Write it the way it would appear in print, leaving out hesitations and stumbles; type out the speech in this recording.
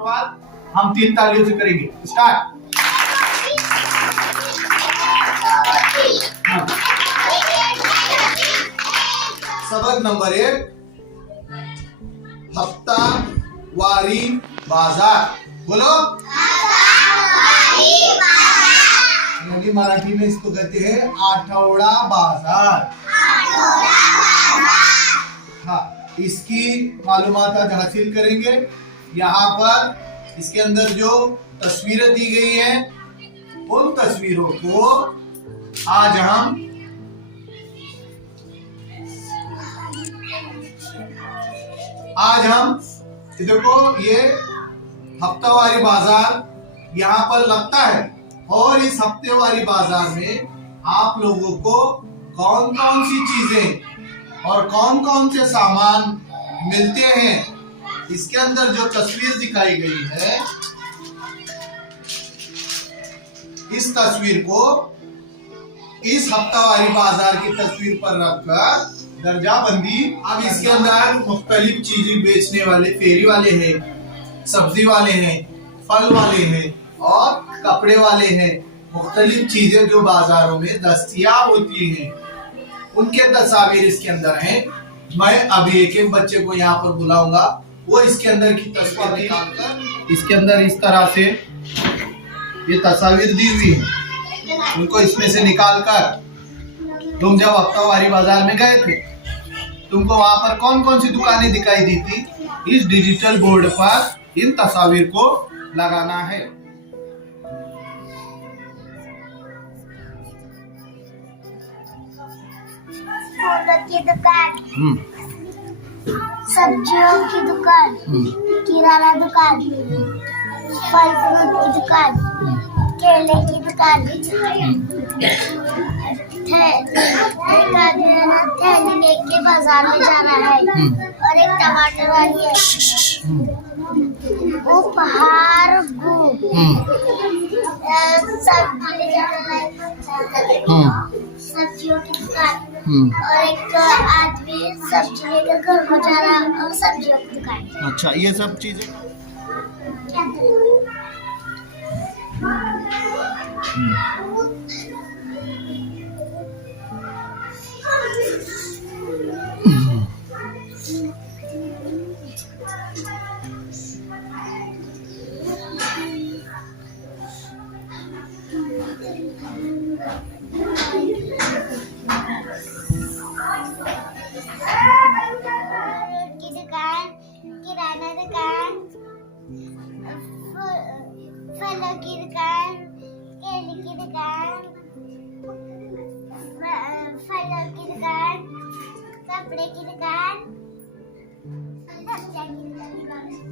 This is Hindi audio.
शुरुआत हम 3 तालियों से करेंगे। स्टार्ट। सबक नंबर 1, हफ्तावारी बाजार। बोलो। यानी मराठी में इसको कहते हैं आठवड़ा बाजार। हाँ, इसकी मालूमात आज हासिल करेंगे। यहाँ पर इसके अंदर जो तस्वीरें दी गई हैं उन तस्वीरों को आज हम देखो, ये हफ्तावारी बाजार यहाँ पर लगता है और इस हफ्तेवारी बाजार में आप लोगों को कौन कौन सी चीजें और कौन कौन से सामान मिलते हैं, इसके अंदर जो तस्वीर दिखाई गई है, इस तस्वीर को इस हफ्तावारी बाजार की तस्वीर पर रखकर दर्जाबंदी। अब इसके अंदर मुख्तलिफ चीजें बेचने वाले फेरी वाले हैं, सब्जी वाले हैं, फल वाले हैं और कपड़े वाले हैं। मुख्तलिफ चीजें जो बाजारों में दस्तयाब होती हैं उनके तस्वीर इसके अंदर हैं। मैं अभी एक एक बच्चे को यहाँ पर बुलाऊंगा, वो इसके अंदर की तस्वीर निकालकर इसके अंदर इस तरह से ये तस्वीर दी हुई है, उनको इसमें से निकाल कर तुम जब हफ्तावारी बाजार में गए थे तुमको वहां पर कौन कौन सी दुकानें दिखाई दी थी, इस डिजिटल बोर्ड पर इन तस्वीर को लगाना है। फूलों की दुकान, सब्जियों की दुकान, किराना दुकान, फल फ्रूट की दुकान, केले की दुकान, थैली लेके बाजार में जाना है और एक टमाटर वाली है, उपहार सब्जियों की दुकान और एक आदमी सब्जी लेकर घर को जा रहा है और सब्जियों की दुकान। अच्छा, ये सब चीजें की दुकान, किराना दुकान, फलों की दुकान, केले की दुकान, फलों की दुकान, कपड़े की दुकान, सब्जियों की दुकान।